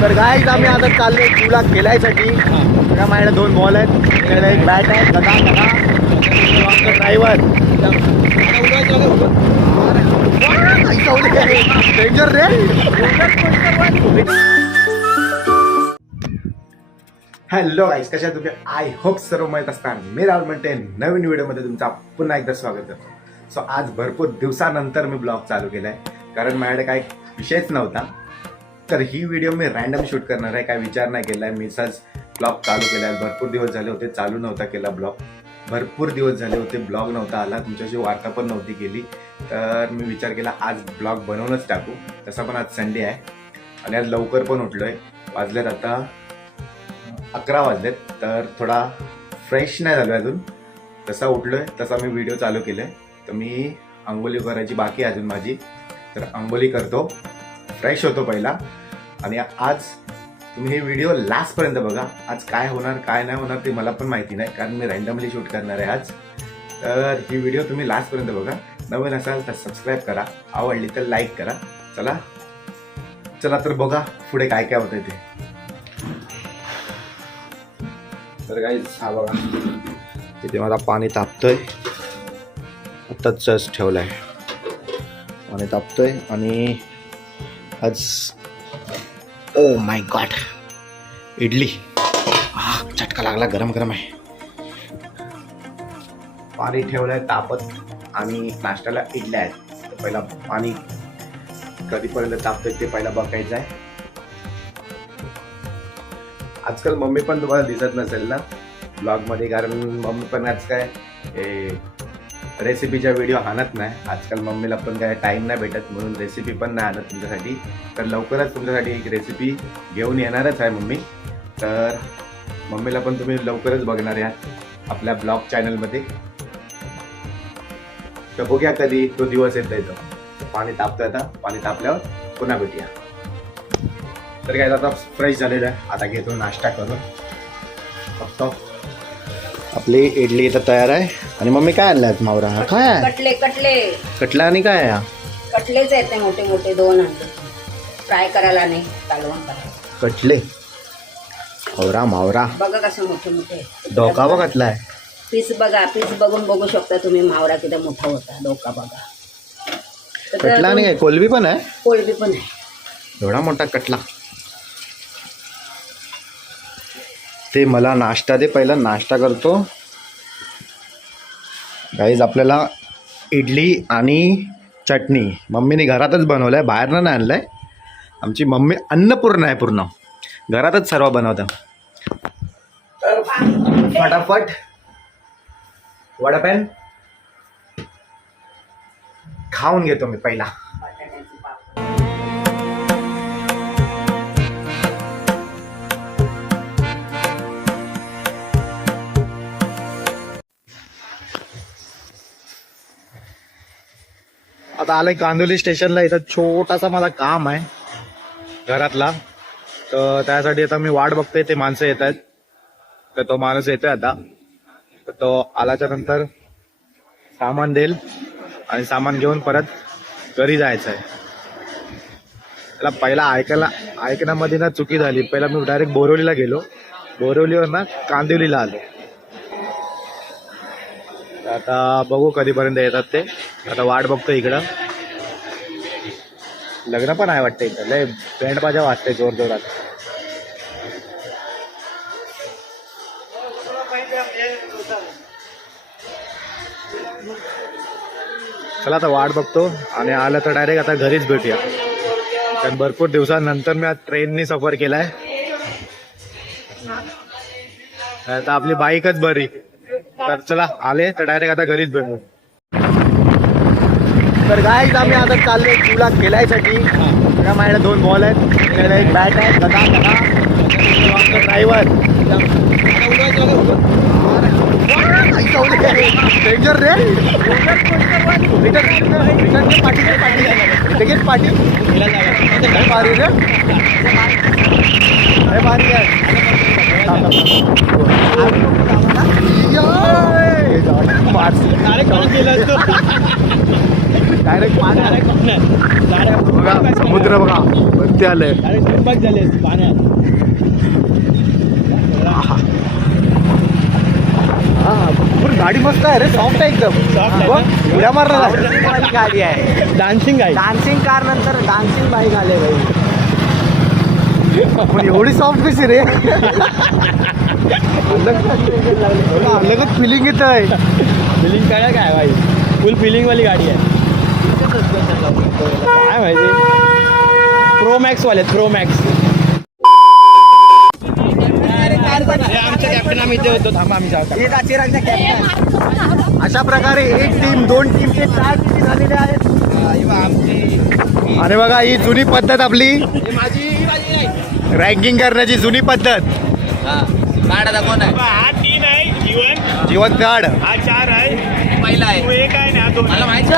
तर गाईज आम्ही आता चाललोय तुला खेळायसाठी. त्या माझ्या दोन बॉल आहेत. त्याच्याकडे एक बॅट आहे. गदा गदा ड्रायव्हर डेंजर रे. हॅलो गाईस कशा आहे तुम्ही? आय होप सर्व माहीत असताना मी राहुल म्हणते नवीन व्हिडिओमध्ये तुमचा पुन्हा एकदा स्वागत करतो. सो आज भरपूर दिवसानंतर मी ब्लॉग चालू केला आहे कारण माझ्याकडे काही विषयच नव्हता. तर ही व्हिडिओ मी रॅन्डम शूट करणार आहे. काय विचार नाही केला आहे मी सहज ब्लॉग चालू केला आहे भरपूर दिवस झाले होते. चालू नव्हता केला ब्लॉग भरपूर दिवस झाले होते. ब्लॉग नव्हता आला. तुमच्याशी वार्ता पण नव्हती केली. तर मी विचार केला आज ब्लॉग बनवूनच टाकू. तसा पण आज संडे आहे. आणि आज लवकर पण उठलो आहे वाजलेत आता अकरा वाजलेत. तर थोडा फ्रेश नाही झालो अजून. तसा उठलो आहे तसा मी व्हिडिओ चालू केला आहे तर मी आंघोळी करायची बाकी आहे अजून माझी. तर आंघोळी करतो. फ्रेश होतो पहिला. आणि आज तुम्ही हे व्हिडिओ लास्टपर्यंत बघा. आज काय होणार काय नाही होणार ते मला पण माहिती नाही कारण मी रँडमली शूट करणार आहे आज. तर ही व्हिडिओ तुम्ही लास्टपर्यंत बघा. नवीन असाल तर सबस्क्राईब करा. आवडली तर लाईक करा. चला. चला तर बघा पुढे काय काय होतंय ते. तर काही हा बघा. तिथे मला पाणी तापतोय. आत्ताच ठेवलं ठेवलंय. पाणी तापतोय आणि आज ओ माय गॉड इडली. आ, चटका लागला गरम गरम आहे. पाणी ठेवलंय तापत आणि नाश्त्याला इडल्या आहेत. पहिला पाणी कधीपर्यंत तापतंय ते पहिला बघायचं आहे. आजकाल मम्मी पण तुम्हाला दिसत नसेल ना? ब्लॉगमध्ये कारण मम्मी पण आज काय रेसिपीच्या व्हिडिओ आणत नाही. आजकाल मम्मीला पण काय टाईम नाही भेटत म्हणून रेसिपी पण नाही आणत तुमच्यासाठी. तर लवकरच तुमच्यासाठी एक रेसिपी घेऊन येणारच आहे मम्मी. तर मम्मीला पण तुम्ही लवकरच बघणार आहात आपल्या ब्लॉग चॅनलमध्ये तर बघूया कधी तो दिवस येत येतो पाणी तापतं आता. पाणी तापल्यावर पुन्हा भेटूया. तर काय आता फ्रेश झालेलं आहे. आता घेतो नाश्ता करून. फक्त आपली इडली इथं तयार आहे. आणि मम्मी काय आणलं आज मावरा? हा काय आहे? कटले कटले. कटला आणि काय आहे? हा? कटलेच आहेत ते मोठे मोठे दोन आणले. फ्राय करायला नाही कालवण करायला. कटले. मावरा मावरा. बघा कसं मोठे मोठे. आहेत. डोका बघ कटला आहे. पीस बघा पीस बघून बघू शकता तुम्ही मावरा किती मोठा होता डोका बघा. तर कटला आणि काय? कोलबी पण आहे? कोळबी पण आहे. एवढा मोठा कटला. ते मला नाश्ता दे पहिला नाश्ता करतो. गाईज आपल्याला इडली आणि चटणी. मम्मीने घरातच बनवलं आहे बाहेरनं नाही आणलं आहे आमची मम्मी अन्नपूर्ण आहे पूर्ण. घरातच सर्व बनवतं. तर फटाफट. वडापॅन खाऊन घेतो मी पहिला. आता आलोय कांदोली स्टेशनला. इथं छोटासा मला काम आहे घरातला. तर त्यासाठी आता मी वाट बघतोय ते माणसं येत आहेत. तर तो माणूस येतोय आता. तर तो आल्याच्यानंतर सामान देईल आणि सामान घेऊन परत घरी जायचं आहे त्याला पहिला ऐकायला ऐकण्यामध्ये ना चुकी झाली. पहिला मी डायरेक्ट बोरवलीला गेलो. बोरवलीवर ना कांदिवलीला आलो. आता बघू कधीपर्यंत येतात ते. आता वाट बघतो इकडं. लग्न पण आहे वाटतं इथं. लय बँड बाजा वाजते जोर जोरात चला आता वाट बघतो आणि आलं तर डायरेक्ट आता घरीच भेटूया. कारण भरपूर दिवसानंतर मी आज ट्रेननी सफर केलाय. आता आपली बाईकच बरी. तर चला आले तर डायरेक्ट आता घरीच भेटू. तर काय आम्ही आता चाललोय तुला खेळायसाठी त्या माझ्या दोन बॉल आहेत त्याला एक बॅट आहे गदा गदा आमचा ड्रायव्हर डेंजर रे पाठी तिकीट पाठी काय भारी रे काय भारी आहे मार्च डायरेक्ट बघा समुद्र बघा वरती आलंय. झाले पाण्यात. हा पण गाडी मस्त आहे रे सॉफ्ट आहे एकदम. बघ? उड्या मारणार गाडी आहे. डान्सिंग आहे. डान्सिंग कार नंतर डान्सिंग बाईक आले भाई. पण एवढी सॉफ्ट कशी रे? अलगच फिलिंग येत आहे फिलिंग काय काय भाई? फुल फिलिंग वाली गाडी आहे. काय माहिती? प्रो मॅक्स वाले प्रो मॅक्स आमच्या कॅप्टन आम्ही इथे होतो. थांबा आम्ही जाऊ. अशा प्रकारे एक टीम दोन टीमचे चार टीम झालेले आहेत. अरे बघा ही जुनी पद्धत आपली. रँकिंग करण्याची जुनी पद्धत. कोण आहे. हा तीन आहे जीवन. जीवन कार्ड हा चार आहे. पहिला आहे. तो एक आहे ना तो मला माहिती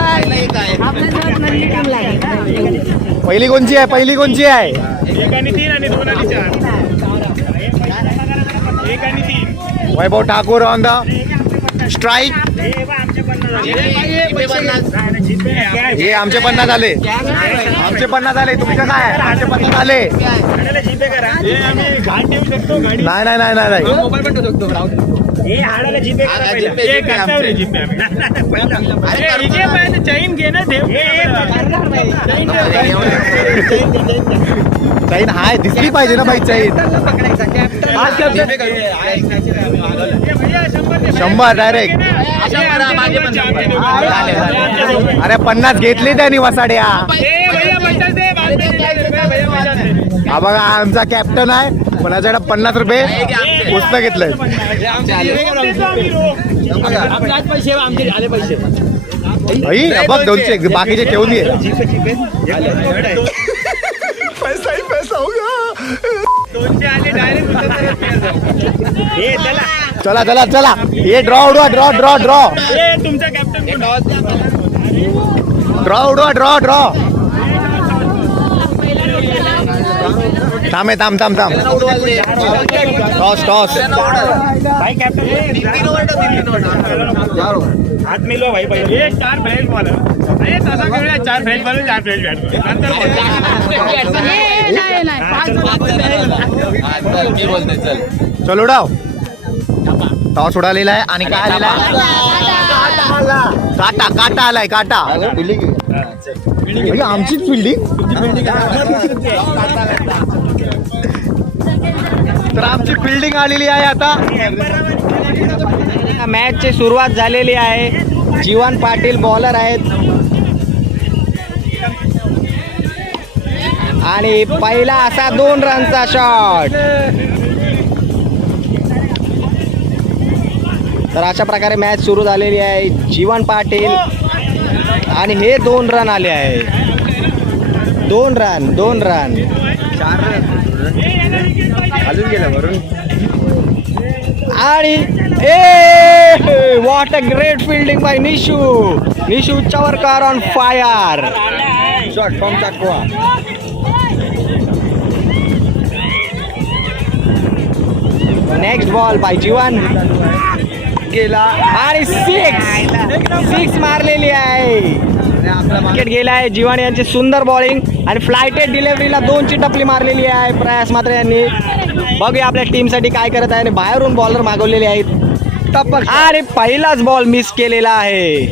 पहिली कोणची आहे? पहिली कोणची आहे? एक आणि तीन आणि दोन आणि चार. एक आणि तीन. Vaibhav Thakur on the strike हे बघ आमचे पन्नास हे आमचे पन्नास आले. आमचे पन्नास आले. तुमचं काय आहे? आमचे पन्नास आले. जीपे करा. हे आम्ही घाट ठेवू शकतो गाडी नाही नाही नाही नाही हे हाडाला जीपे करा पहिला. हे जीपे आम्ही. हे पाहिजे चैन घे ना ठेव चैन ठेव. चैन हाय दिसली पाहिजे ना बाई चैन आज captain. हे भैया, शंभर दे. शंभर डायरेक्ट हे आमचे दोघं चार ते दोघं. हे आमचे दोघं. अरे पन्नास घेतली त्यांनी वसाड्या हे भैया पचास दे, बाद में दे, भैया पचास दे. हा बघा आमचा कॅप्टन आहे पण याच्याकडे पन्नास रुपये पुस्तक घेतलंय. पैसे आमचे आले पैसे. भाई बघ दोनशे बाकीचे आले डायरेक्ट हे चला. चला चला चला. हे ड्रॉ उडवा ड्रॉ ड्रॉ ड्रॉ तुमचा कॅप्टन ड्रॉ उडवा ड्रॉ ड्रॉ थांब थांब थांब थांब. टॉस टॉस भाई कॅप्टन हात मिलो भाई भाई चार बोला अरे तसा खेळूया चार बोलून चार नंतर चलो उडाव. टॉस उडालेला आहे आणि काय आलेला आहे? काटा काटा आलाय काटा. आमचीच फिल्डिंग तर आमची फिल्डिंग आलेली आहे आता. मॅचची सुरुवात झालेली आहे. जीवन पाटील बॉलर आहेत. आणि पहिला असा दोन रनचा शॉट तर अशा प्रकारे मॅच सुरू झालेली आहे. जीवन पाटील आणि हे दोन रन आले आहे. दोन रन दोन रन अजून गेलं वरून. आणि ए what a great fielding by Nishu Nishu Chavarkar on fire short form दाखवा नेक्स्ट बॉल बाय जीवन गेला. आणि सिक्स सिक्स मारलेली आहे. विकेट गेला आहे. जीवन यांची सुंदर बॉलिंग आणि फ्लायटेड डिलिव्हरीला दोनची टपली मारलेली आहे प्रयास मात्र यांनी. बघूया आपल्या टीमसाठी काय करत आहे आणि बाहेरून बॉलर मागवलेले आहेत. आणि पहिलाच बॉल मिस केलेला आहे.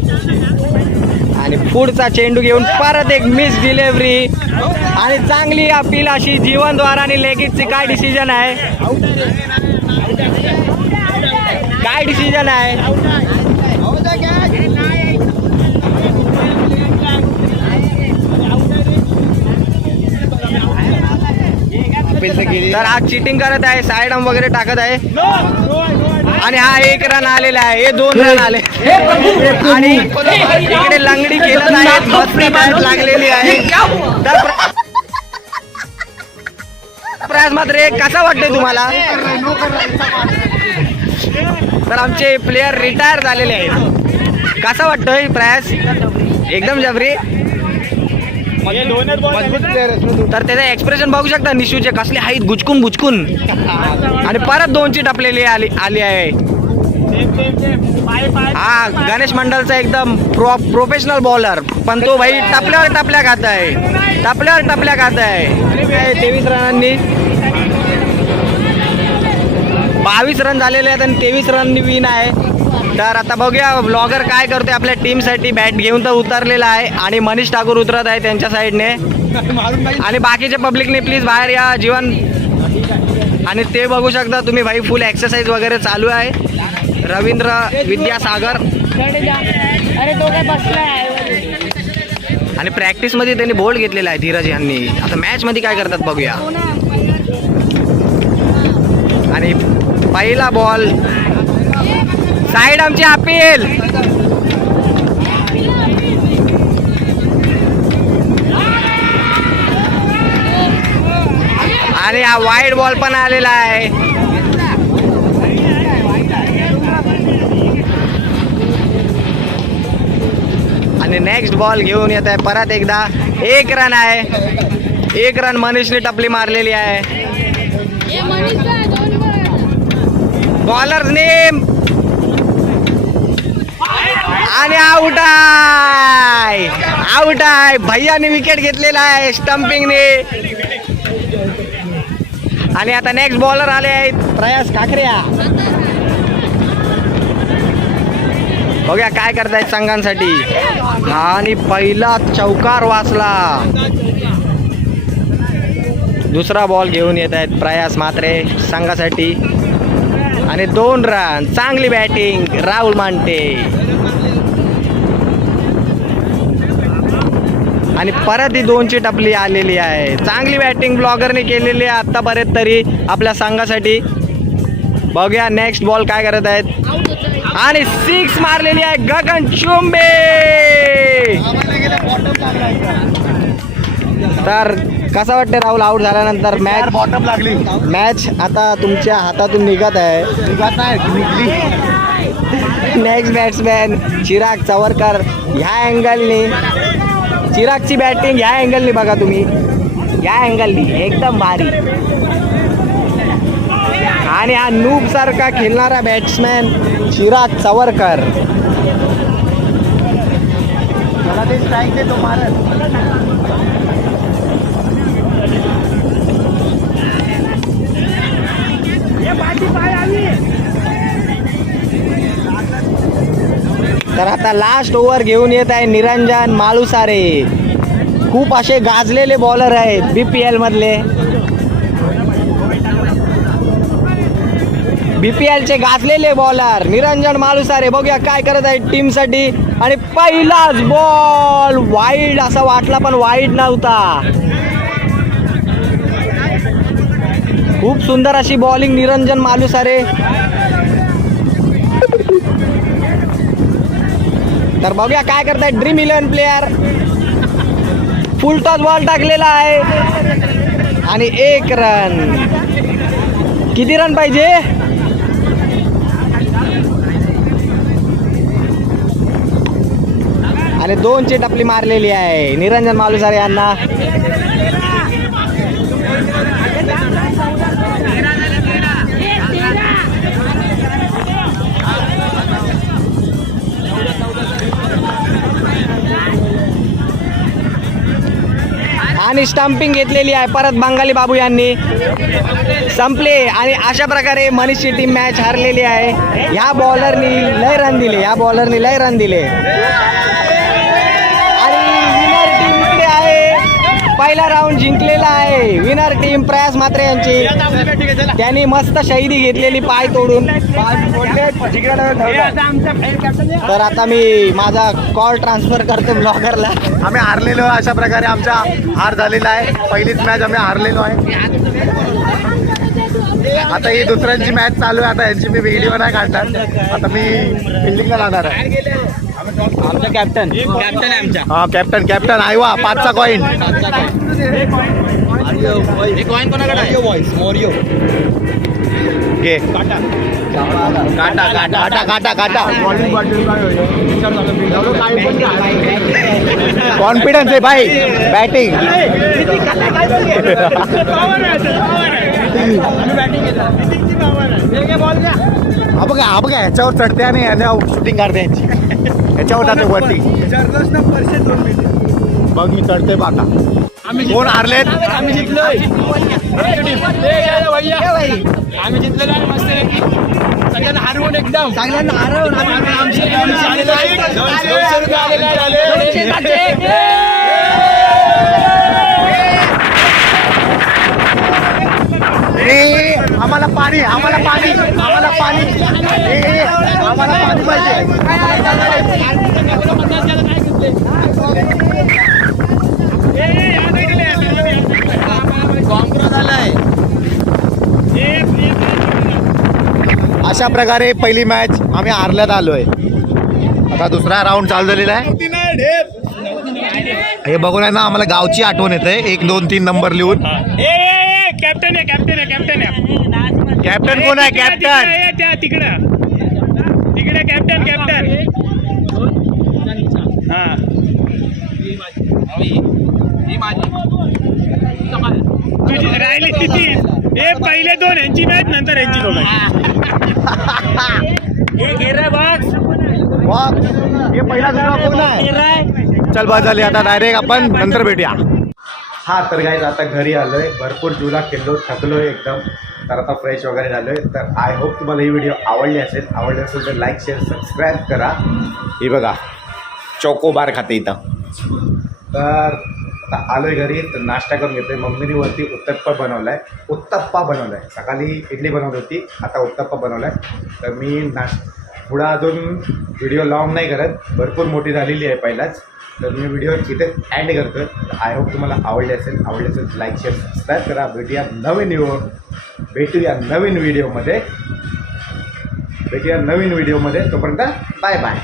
आणि पुढचा चेंडू घेऊन परत एक मिस डिलिव्हरी आणि चांगली अपील अशी जीवनद्वारा आणि लेगीची काय डिसिजन आहे? काय डिसिजन आहे. तर आज चिटिंग करत आहे साईड वगैरे टाकत आहे. आणि हा एक रन आलेला आहे. हे दोन रन आले. आणि इकडे लंगडी खेळत आहेत लागलेली आहे. तर प्रयास मात्र कसा वाटते तुम्हाला? तर आमचे प्लेयर रिटायर झालेले आहेत. कसा वाटतोय प्रयास? एकदम जबरी. तर त्याचं एक्सप्रेशन बघू शकता निशूचे कसले आहेत गुचकून गुचकून आणि परत दोनची टपलेली आली आली आहे. हा गणेश मंडलचा एकदम प्रो प्रोफेशनल बॉलर पण तो भाई टपल्यावर टपल्या खात आहे. टपल्यावर टपल्या खात आहे. तेवीस रनांनी? बावीस रन झालेले आहेत आणि तेवीस रन विन आहे. तर आता बघूया ब्लॉगर काय करतोय आपल्या टीमसाठी बॅट घेऊन तर उतरलेला आहे आणि मनीष ठाकूर उतरत आहे त्यांच्या साईडने. आणि बाकीचे पब्लिकने प्लीज बाहेर या जीवन. आणि ते बघू शकता तुम्ही भाई फुल एक्सरसाइज वगैरे चालू आहे. रवींद्र विद्यासागर. अरे तो काय बसलाय. आणि प्रॅक्टिसमध्ये त्यांनी बोल्ड घेतलेला आहे धीरज यांनी. आता मॅचमध्ये काय करतात बघूया. आणि पहिला बॉल साईड आमची अपील. आणि हा वाईड बॉल पण आलेला आहे. आणि नेक्स्ट बॉल घेऊन येत आहे परत एकदा. एक रन आहे. एक रन मनीषने टपली मारलेली आहे. Bowler name. आणि आऊट आहे. आऊट आहे. भैयाने विकेट घेतलेला आहे स्टम्पिंगने आणि आता नेक्स्ट बॉलर आले आहेत. प्रयास काकऱ्या बघ्या काय करतायत संघांसाठी. आणि पहिला चौकार वाचला. दुसरा बॉल घेऊन येत आहेत प्रयास मात्रे संघासाठी. आणि दोन रन चांगली बॅटिंग राहुल मांटे आणि परत ही दोनची टपली आलेली आहे. चांगली बॅटिंग ब्लॉगरने केलेली आहे आत्तापर्यंत तरी आपल्या संघासाठी. बघूया नेक्स्ट बॉल काय करत आहेत. आणि सिक्स मारलेली आहे गगन चुंबे. तर कसं वाटतं राहुल आऊट झाल्यानंतर मॅच बॉटम लागली. मॅच आता तुमच्या हातातून निघत आहे. निघत नाही निघली. नेक्स्ट बॅट्समॅन चिराग चवरकर ह्या अँगलनी चिरागची बॅटिंग ह्या अँगलनी बघा तुम्ही. या अँगलनी एकदम भारी. आणि हा नूब सारखा खेळणारा बॅट्समॅन चिराग चवरकर. मला ते स्ट्राईक देतो मारत. तर आता लास्ट ओव्हर घेऊन येत आहे निरंजन माळुसारे खूप असे गाजलेले बॉलर आहेत बी पी एलमधले बी पी एलचे गाजलेले बॉलर निरंजन माळुसारे बघूया काय करत आहे टीमसाठी आणि पहिलाच बॉल वाईड असा वाटला पण वाईड नव्हता. खूप सुंदर अशी बॉलिंग निरंजन मालुसारे. तर बघूया काय करताय dream eleven player full toss ball टाकलेला आहे. आणि एक रन किती रन पाहिजे? आणि दोनची टपली मारलेली आहे. निरंजन मालुसारे यांना. आणि स्टम्पिंग घेतलेली आहे. परत बंगाली बाबू यांनी. संपले. आणि अशा प्रकारे मनीषची टीम मॅच हरलेली आहे. ह्या बॉलरनी लय रन दिले. ह्या बॉलरनी लय रन दिले आणि विनर टीम इकडे आहे पहिला राऊंड जिंकलेला आहे. विनर टीम प्रयास मात्रे यांची. त्यांनी मस्त शहीदी घेतलेली पाय तोडून. तर आता मी माझा कॉल ट्रान्सफर करतो ब्लॉगरला आम्ही हारलेलो आहे अशा प्रकारे. आमचा हार झालेला आहे. पहिलीच मॅच आम्ही हारलेलो आहे. आता ही दुसऱ्यांची मॅच चालू आहे. आता यांची मी व्हिडिओ नाही काढणार. आता मी बिल्डिंगला जाणार आहे. आमचा कॅप्टन कॅप्टन आहे आमचा हा कॅप्टन कॅप्टन आयवा पाचचा कॉईन घे. काटा काटा काटा काटा कॉन्फिडन्स आहे भाई बॅटिंग आहे हे हा बघा हा बघा याच्यावर चढते आणि शूटिंग काढते यांची याच्यावर जाते वरती. बघ मी चढते बा आता. कोण हारलेत? आम्ही जिंकलोय आम्ही जिंकलेलो आणि मस्त सगळ्यांना हरवून एकदम. सगळ्यांना हरवून आम्ही- आमचे दोनशे रुपये आलेले आहे. आम्हाला पाणी आम्हाला पाणी आम्हाला पाणी. ए, आम्हाला पाणी पाहिजे. अशा प्रकारे पहिली मॅच आम्ही हारल्यात आलोय. आता दुसरा राऊंड चालू झालेला आहे. हे बघून आहे ना आम्हाला गावची आठवण येते. एक दोन तीन नंबर लिहून. कॅप्टन आहे कॅप्टन आहे कॅप्टन आहे. कॅप्टन कोण आहे कॅप्टन? तिकडे, त्या तिकडं. तिकडे कॅप्टन कॅप्टन. हा. तुझी राहिली किती हे पहिले दोन यांची मॅच नंतर यांची दोन वा हे पहिला दुसरा कोण आहे? चल बस झाली आता डायरेक्ट आपण नंतर भेटूया. हा तर गाईज आता घरी आलोय. भरपूर जुला खेळलो थकलोय एकदम. तर आता फ्रेश वगैरे झालो आहे तर आय होप तुम्हाला ही व्हिडिओ आवडली असेल. आवडली असेल तर लाईक शेअर सबस्क्राईब करा. हे बघा चोकोबार खाते इथं. तर आता आहे घरी तर नाश्ता करून घेतोय. मम्मीने वरती उत्तप्पा आहे उत्तप्पा बनवला आहे सकाळी इडली बनवली होती. आता उत्तप्पा बनवला आहे तर मी नाश पुढं अजून व्हिडिओ लॉंग नाही करत. भरपूर मोठी झालेली आहे पहिलाच. तर मी व्हिडिओ इथे अँड करतो आय होप तुम्हाला आवडले असेल. आवडले असेल लाईक शेअर सबस्क्राईब करा. भेटूया नवीन व्हिडिओ भेटूया नवीन व्हिडिओमध्ये भेटूया नवीन व्हिडिओमध्ये तोपर्यंत बाय बाय